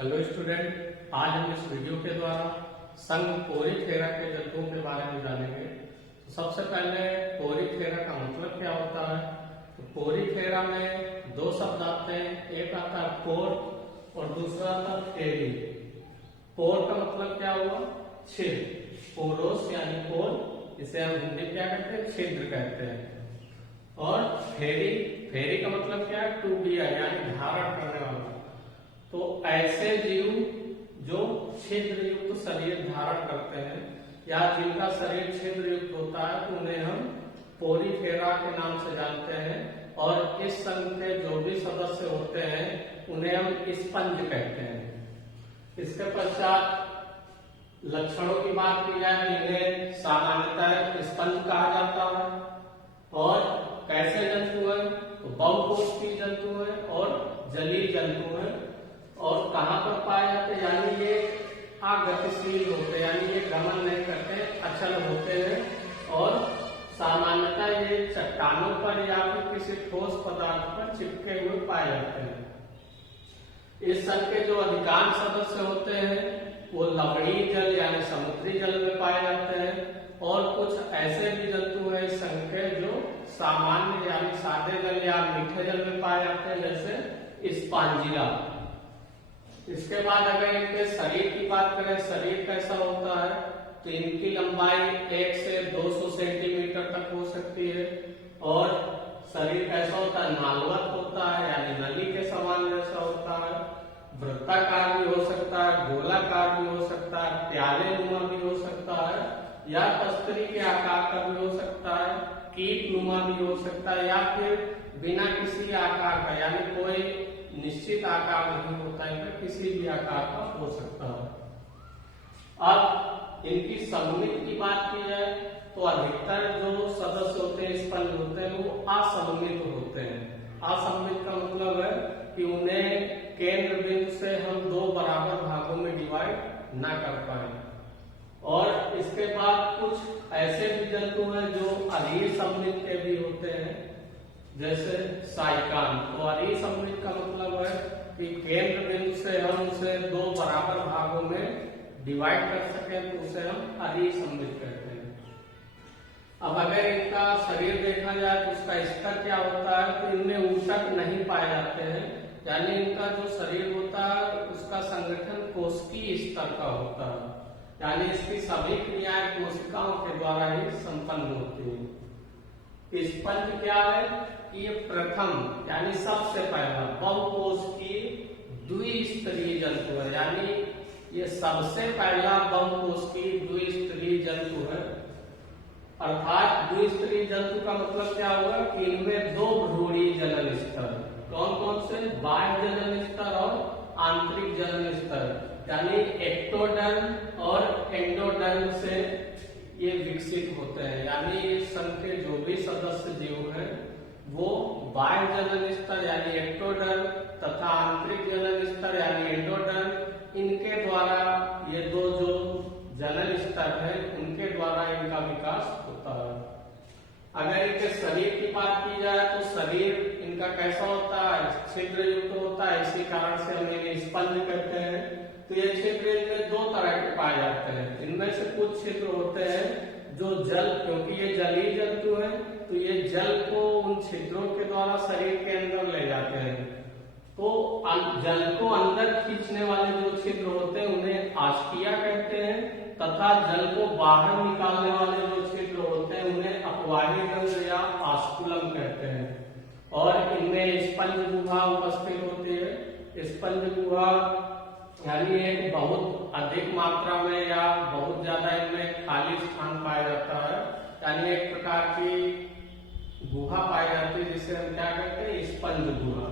Hello student, आज हम इस वीडियो के द्वारा संघ पोरीफेरा के जंतुओं के बारे में जानेंगे। तो सबसे पहले पोरीफेरा का मतलब क्या होता है। तो पोरीफेरा में दो शब्द आते हैं, एक आता है पोर और दूसरा आता है फेरी। पोर का मतलब क्या हुआ, छिद्र, पोरोस यानी पोर, इसे हम हिंदी में क्या कहते हैं, छिद्र कहते हैं। और फेरी, फेरी का मतलब क्या है, टू बिया यानी धारण करने वाला। तो ऐसे जीव जो छिद्र युक्त शरीर धारण करते हैं या जिनका शरीर छिद्र युक्त होता है तो उन्हें हम पोरीफेरा के नाम से जानते हैं। और इस संघ के जो भी सदस्य होते हैं उन्हें हम स्पंज कहते हैं। इसके पश्चात लक्षणों की बात की जाए तो इन्हें सामान्यतः स्पंज कहा जाता है। और कैसे जंतु है, तो बहुकोष्ठीय जंतु है और जलीय जंतु है। और कहाँ पर पाए जाते हैं, यानी ये अगतिशील होते हैं, यानी ये गमन नहीं करते, अचल होते हैं। और सामान्यतः ये चट्टानों पर या फिर किसी ठोस पदार्थ पर चिपके हुए पाए जाते हैं। इस संघ के जो अधिकांश सदस्य होते हैं वो लवणीय जल यानी समुद्री जल में पाए जाते हैं। और कुछ ऐसे भी जंतु हैं इस संघ के जो सामान्य यानी सादे जल या मीठे जल में पाए जाते हैं, जैसे स्पांजिला। इसके बाद अगर इनके शरीर की बात करें, शरीर कैसा होता है, तो इनकी लंबाई 1 से 200 सेंटीमीटर तक हो सकती है। और शरीर कैसा होता है, नालवत होता है यानी नली के समान जैसा होता है। वृत्ताकार भी हो सकता है, गोलाकार भी हो सकता है, प्याले नुमा भी हो सकता है, या तस्तरी के आकार का भी हो सकता है, कीट नुमा भी हो सकता है, या फिर बिना किसी आकार का यानी कोई निश्चित आकार नहीं होता है, किसी भी आकार का हो सकता है। अब इनकी सममित की बात की जाए तो अधिकतर जो सदस्य होते हैं स्पंज होते हैं वो असममित होते हैं। असममित का मतलब है कि उन्हें केंद्र बिंदु से हम दो बराबर भागों में डिवाइड ना कर पाए। और इसके बाद कुछ ऐसे भी जंतु हैं जो अधीसममित के भी होते हैं, जैसे साइकान। तो अधीसममित का मतलब है कि केंद्र बिंदु से हम उसे दो बराबर भागों में डिवाइड कर सके तो उसे हम अधीसममित कहते हैं। अब अगर इनका शरीर देखा जाए तो उसका स्तर क्या होता है, तो इनमें ऊतक नहीं पाए जाते हैं, यानी इनका जो शरीर होता है उसका संगठन कोशिकीय स्तर का होता है, यानी इसकी सभी क्रियाएं कोशिकाओं के द्वारा ही संपन्न होती है। स्पंज क्या है, ये प्रथम यानी सबसे पहला बहुकोशिकीय द्विस्तरीय जंतु है, यानी ये सबसे पहला बहुकोशिकीय द्विस्तरीय जंतु है। अर्थात द्विस्तरीय जंतु का मतलब क्या हुआ कि इनमें दो भ्रूणीय जनन स्तर, कौन कौन से, बाह्य जनन स्तर और आंतरिक जनन स्तर, यानी एक्टोडर्म और एंडोडर्म से ये विकसित होते हैं। यानी इस संघ के जो भी सदस्य जीव हैं वो बाह्य जनन स्तर यानी एक्टोडर्म तथा आंतरिक जनन स्तर यानी एंडोडर्म, इनके द्वारा ये दो जो जनन स्तर है उनके द्वारा इनका विकास होता है। अगर इनके शरीर की बात की जाए तो शरीर इनका कैसा होता है, छिद्र युक्त होता है, इसी कारण से हम इन्हें स्पंज कहते हैं। तो ये छिद्र इनमें दो तरह के पाए जाते हैं। इनमें से कुछ छिद्र होते हैं जो जल, क्योंकि ये जलीय जंतु है तो ये जल को उन छिद्रों के द्वारा शरीर के अंदर ले जाते हैं। तो जल को अंदर खींचने वाले जो छिद्र होते हैं उन्हें आस्किया कहते हैं, तथा जल को बाहर निकालने वाले जो छिद्र होते हैं उन्हें अपवाही रंध्र या आस्कुलम कहते हैं। और इनमें स्पंज गुहा उपस्थित होती है। स्पंज गुहा यानी एक बहुत अधिक मात्रा में या बहुत ज्यादा इनमें खाली स्थान पाया जाता है, यानी एक प्रकार की गुहा पाई जाती है जिसे हम क्या कहते हैं, स्पंज गुहा।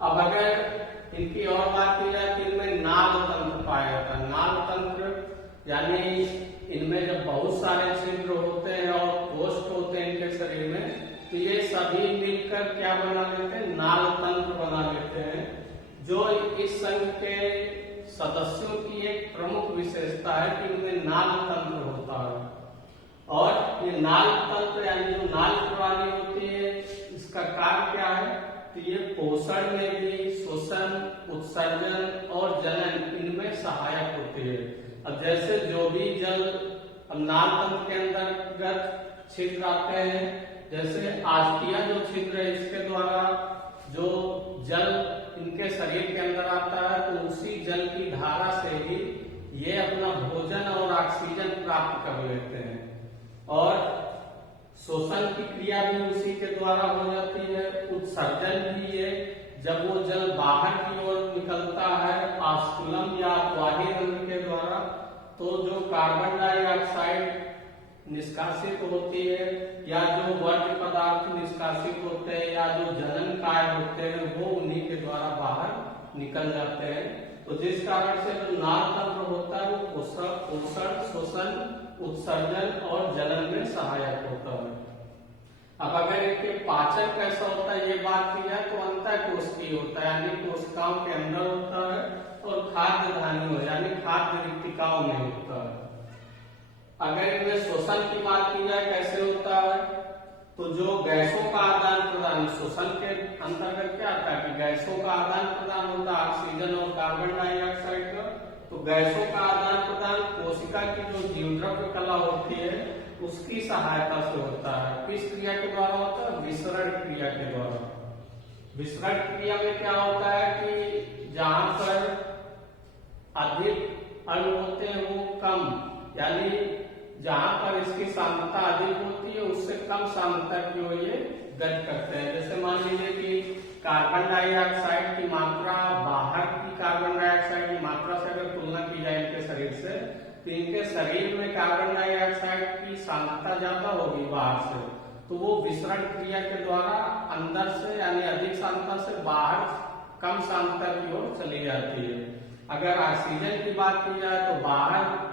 अब अगर इनकी और बात की जाए तो इनमें नाल तंत्र पाया जाता है। नाल तंत्र यानी इनमें जब बहुत सारे छिद्र होते हैं और कोष्ठ होते हैं इनके शरीर में, तो ये सभी मिलकर क्या बना लेते हैं, नाल तंत्र बना लेते हैं, जो इस संघ के सदस्यों की एक प्रमुख विशेषता है कि इनमें नाल तंत्र होता है। और ये नाल तंत्र यानी जो नाल प्रणाली होती है इसका कार्य क्या है, तो ये पोषण में भी शोषण, उत्सर्जन और जनन इनमें सहायक होती है। अब जैसे जो भी जल नाल तंत्र के अंतर्गत छिद्र आते हैं, जैसे आस्टिया जो छिद्र है इसके द्वारा जो जल इनके शरीर के अंदर आता है, तो उसी जल की धारा से ही ये अपना भोजन और ऑक्सीजन प्राप्त कर लेते हैं। और शोषण की क्रिया भी उसी के द्वारा हो जाती है। उत्सर्जन भी है, जब वो जल बाहर की ओर निकलता है ऑस्कुलम या अपवाही रंध्र के द्वारा, तो जो कार्बन डाइऑक्साइड निष्कासित होती है या जो वर्ज्य पदार्थ निष्कासित होते हैं या जो जनन काय होते हैं वो उन्हीं के द्वारा बाहर निकल जाते हैं। तो जिस कारण से जो नाल तंत्र होता है वो पोषण, शोषण, उत्सर्जन और जनन में सहायक होता है। अब अगर इनके पाचन कैसा होता है ये बात की जाए तो अंतःकोशिकीय होता है, यानी कोशिकाओं के अंदर होता है, और खाद्य धानियों यानी खाद्य रिक्तिकाओं में होता है। अगर इनमें शोषण की बात की जाए कैसे होता है, तो जो गैसों का आदान प्रदान, शोषण के अंतर्गत क्या आता है कि गैसों का आदान प्रदान होता है, ऑक्सीजन और कार्बन डाइऑक्साइड का। तो गैसों का आदान प्रदान कोशिका की जो जीवद्रव्य कला होती है उसकी सहायता से होता है। किस क्रिया के द्वारा होता है? विसरण क्रिया के द्वारा। विसरण क्रिया में क्या होता है कि जहां पर अधिक अणु होते हैं वो कम, यानी जहां पर इसकी सांद्रता अधिक होती है उससे कम सांद्रता की ओर ये गति करते हैं। जैसे मान लीजिए कि कार्बन डाइऑक्साइड की मात्रा, बाहर की कार्बन डाइऑक्साइड की मात्रा से अगर तुलना की जाए इनके शरीर से, तो इनके शरीर में कार्बन डाइऑक्साइड की सांद्रता ज्यादा होगी बाहर से, तो वो विसरण क्रिया के द्वारा अंदर से यानी अधिक सांद्रता से बाहर कम सांद्रता की ओर चली जाती है। अगर ऑक्सीजन की बात की जाए तो बाहर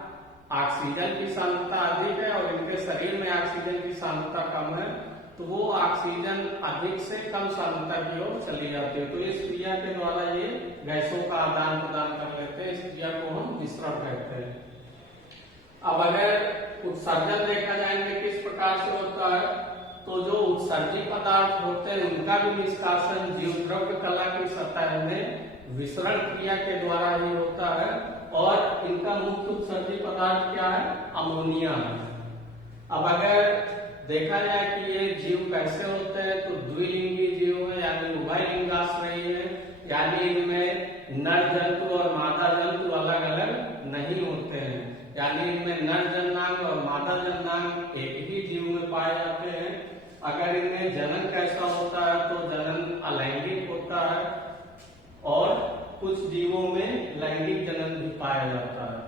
ऑक्सीजन की सांद्रता अधिक है और इनके शरीर में ऑक्सीजन की सांद्रता कम है, तो वो ऑक्सीजन अधिक से कम सांद्रता की ओर चली जाती है। तो इस क्रिया के द्वारा ये गैसों का आदान प्रदान कर लेते हैं। इस क्रिया को हम विसरण कहते हैं। अब अगर उत्सर्जन देखा जाएंगे किस प्रकार से होता है, तो जो उत्सर्जी पदार्थ होते हैं उनका भी निष्कासन जीवद्रव्य कला की सतह में विसरण क्रिया के द्वारा ही होता है। और इनका मुख्य उत्सर्जी पदार्थ क्या है? अमोनिया है। अब अगर देखा जाए कि ये जीव कैसे होते हैं, तो द्विलिंगी जीव है, यानी उभय लिंगाश्रयी है, यानी इनमें नर जंतु और मादा जंतु अलग अलग नहीं होते हैं, यानी इनमें नर जननांग और मादा जननांग एक ही जीव में पाए जाते हैं। अगर इनमें जनन कैसा होता है तो जनन अलैंगिक होता है, और कुछ जीवों में लैंगिक जनन भी पाया जाता है।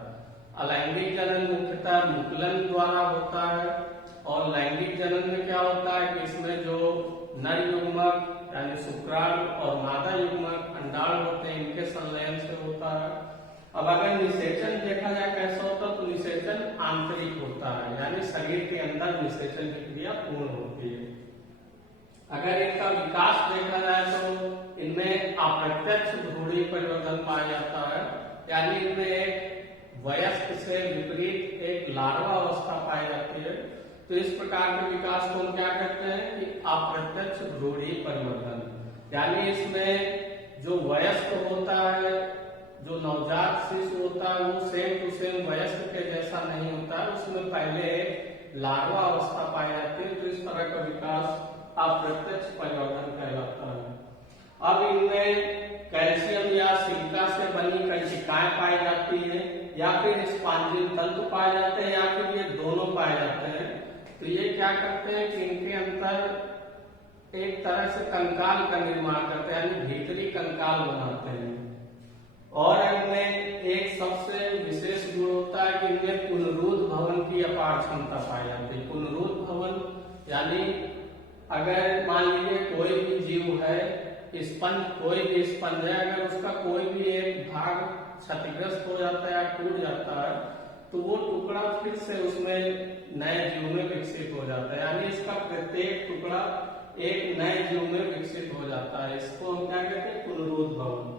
अलैंगिक जनन मुख्यतः मुकुलन द्वारा होता है, और लैंगिक जनन में क्या होता है कि इसमें जो नर युग्मक यानी शुक्राणु और मादा युग्मक अंडाणु होते हैं इनके संलयन से होता है। अब अगर निषेचन देखा जाए कैसा होता है, तो निषेचन आंतरिक होता है, यानी शरीर के अंदर निषेचन की क्रिया पूर्ण होती है। अगर इनका विकास देखा जाए तो इनमें अप्रत्यक्ष भ्रूणीय परिवर्तन पाया जाता है, यानी इनमें एक वयस्क से विपरीत एक लार्वा अवस्था पाई जाती है। तो इस प्रकार के विकास को हम क्या कहते हैं कि अप्रत्यक्ष भ्रूणीय परिवर्तन, यानी इसमें जो वयस्क होता है, जो नवजात शिशु होता है वो सेम टू सेम वयस्क के जैसा नहीं होता है, उसमें पहले लार्वा अवस्था पाई जाती है। तो इस तरह का विकास अप्रत्यक्ष परिवर्तन कहलाता है। अब इनमें कैल्शियम या सिलिका से बनी कंचिकाएं पाई जाती हैं, या फिर स्पॉन्जिल तंतु पाए जाते हैं, या फिर ये दोनों पाए जाते हैं। तो ये क्या करते हैं कि इनके अंदर एक तरह से कंकाल का निर्माण करते हैं, यानी भीतरी कंकाल बनाते हैं। और इनमें एक सबसे विशेष गुण होता है कि इनमें पुनरुद्ध भवन की अपार क्षमता पाई जाती है। पुनरुद्ध भवन यानी अगर मान लीजिए कोई भी जीव है, स्पंज, कोई भी स्पंज है, अगर उसका कोई भी एक भाग क्षतिग्रस्त हो जाता है या टूट जाता है, तो वो टुकड़ा फिर से उसमें नए जीव में विकसित हो जाता है, यानी इसका प्रत्येक टुकड़ा एक नए जीव में विकसित हो जाता है। इसको हम क्या कहते हैं? पुनरुद्ध भवन।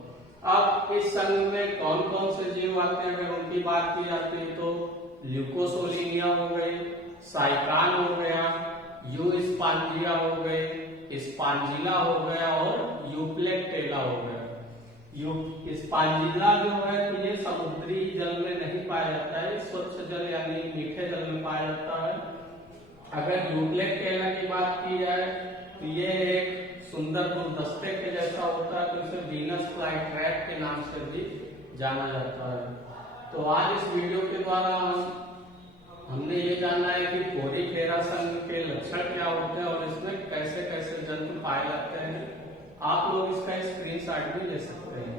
अब इस संघ में कौन कौन से जीव आते हैं अगर उनकी बात की जाती है, तो ल्यूकोसोलिनिया हो गई, साइकान हो गया, यू स्पांजिया हो गए, स्पांजिला हो गया और यूप्लेक्टेला हो गया। स्पांजिला जो है तो ये समुद्री जल में नहीं पाया जाता है, स्वच्छ जल यानी मीठे जल में पाया जाता है। अगर यूप्लेक्टेला की बात की जाए तो ये एक सुंदर गुलदस्ते के जैसा होता है, तो इसे वीनस फ्लाईट्रैप के नाम से भी जाना जाता है। तो आज इस वीडियो के द्वारा हमने ये जाना है कि पोरीफेरा संघ के लक्षण क्या होते हैं और इसमें कैसे कैसे जंतु पाए जाते हैं। आप लोग इसका स्क्रीनशॉट भी ले सकते हैं।